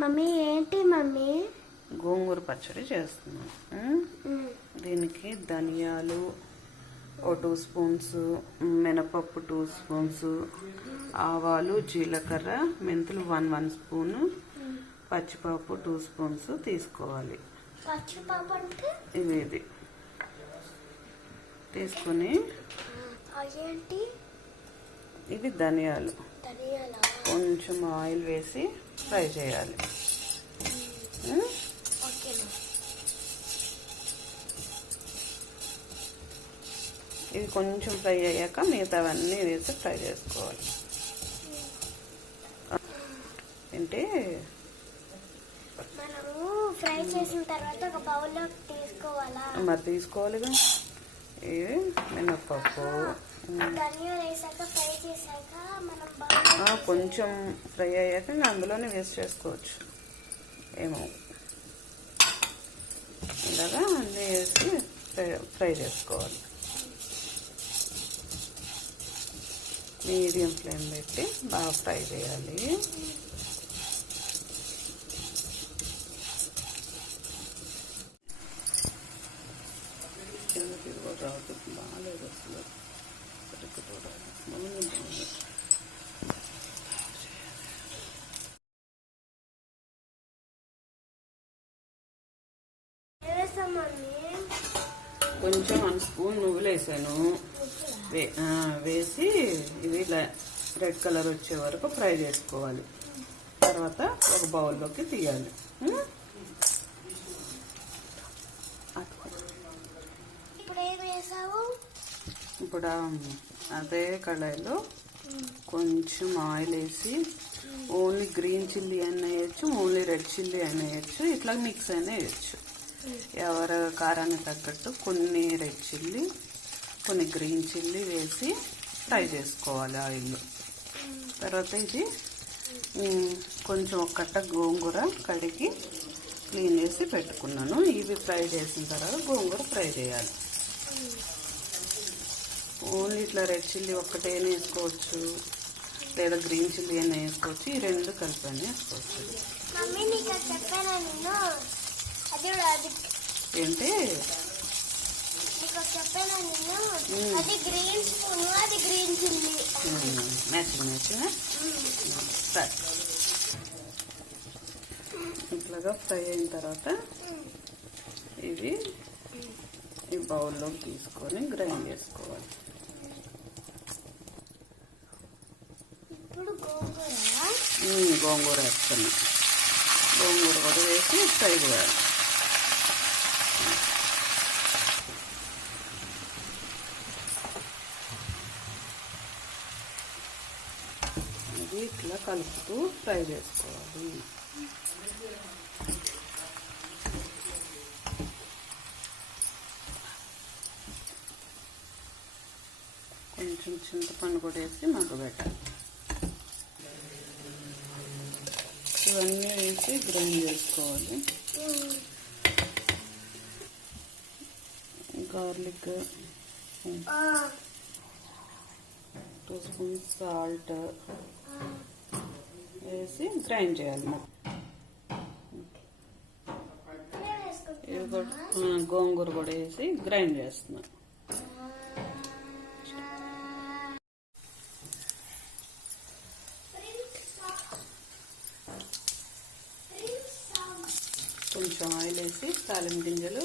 Mummy ఏంటి mummy? గోంగూర పచ్చడి చేస్తున్నాను. దీనికి ధనియాలు 2 స్పూన్స్, మినపప్పు 2 స్పూన్స్, ఆవాలు, జీలకర్ర, మెంతులు 1 స్పూను, పచ్చిపప్పు 2 స్పూన్స్ తీసుకోవాలి. పచ్చిపప్పు అంటే ఇది తీసుకొని ఇవి ధనియాలు కొంచెం ఆయిల్ వేసి ఫ్రై చేయాలి. ఇది కొంచెం ఫ్రై అయ్యాక మిగతావన్నీ వేసి ఫ్రై చేసుకోవాలి. అంటే ఫ్రై చేసిన తర్వాత ఒక బౌల్లో తీసుకోవాలా? మరి తీసుకోవాలిగా. ఇది మినప్పప్పు కొంచెం ఫ్రై అయ్యాక అందులోనే వేస్ట్ చేసుకోవచ్చు. ఏమో ఇలాగా అన్నీ వేసి ఫ్రై చేసుకోవాలి. మీడియం ఫ్లేమ్ పెట్టి బాగా ఫ్రై చేయాలి. రాదు బాగాలేదు అసలు. కొంచెం 1 స్పూన్ నువ్వులు వేసాను. వేసి ఇవి ఇలా రెడ్ కలర్ వచ్చే వరకు ఫ్రై చేసుకోవాలి. తర్వాత ఒక బౌల్లోకి తీయాలి. ఇప్పుడు అదే కళాయిలో కొంచెం ఆయిల్ వేసి ఓన్లీ గ్రీన్ చిల్లీ అయినా వేయచ్చు, ఓన్లీ రెడ్ చిల్లీ అయినా వేయచ్చు, ఇట్లా మిక్స్ అయినా వేయచ్చు. ఎవరి కారానికి తగ్గట్టు కొన్ని రెడ్ చిల్లీ, కొన్ని గ్రీన్ చిల్లీ వేసి ఫ్రై చేసుకోవాలి ఆయిల్లో. తర్వాత ఇది కొంచెం ఒక కట్ట గోంగూర కడిగి క్లీన్ చేసి పెట్టుకున్నాను. ఇవి ఫ్రై చేసిన తర్వాత గోంగూర ఫ్రై చేయాలి. ఓన్లీ ఇట్లా రెడ్ చిల్లీ ఒక్కటే వేసుకోవచ్చు, లేదా గ్రీన్ చిల్లీ అయినా వేసుకోవచ్చు. ఈ రెండు కలిపి అని వేసుకోవచ్చు. ఏంటి ఇట్లాగా ఫ్రై అయిన తర్వాత ఇది ఈ బౌల్లోకి తీసుకొని గ్రైండ్ చేసుకోవాలి. గోంగూర వేస్తున్నాం. గోంగూర కూడా వేసి ఫ్రై చేయాలి. ఇది ఇట్లా కలుపుతూ ఫ్రై చేసుకోవాలి. కొంచెం చింతపండు కూడా వేసి మగ్గబెట్టాలి. ఇవన్నీ వేసి గ్రైండ్ చేసుకోవాలి. గార్లిక్ 2 స్పూన్స్ సాల్ట్ వేసి గ్రైండ్ చేయాలి. గోంగూర కూడా వేసి గ్రైండ్ చేస్తున్నాను. కొంచెం ఆయిల్ వేసి తాలిం గింజలు,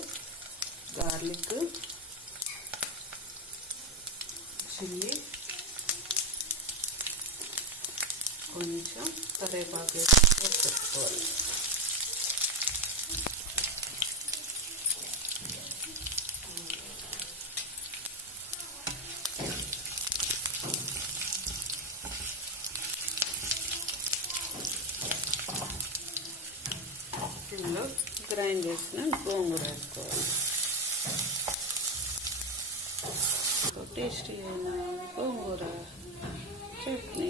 గార్లిక్, చిల్లీ, కొంచెం కరివేపాకు వేసి పెట్టుకోవాలి. ఇందులో గ్రైండ్ చేసిన గోంగూర వేసుకోవాలి. టేస్టీ అయిన గోంగూర చట్నీ.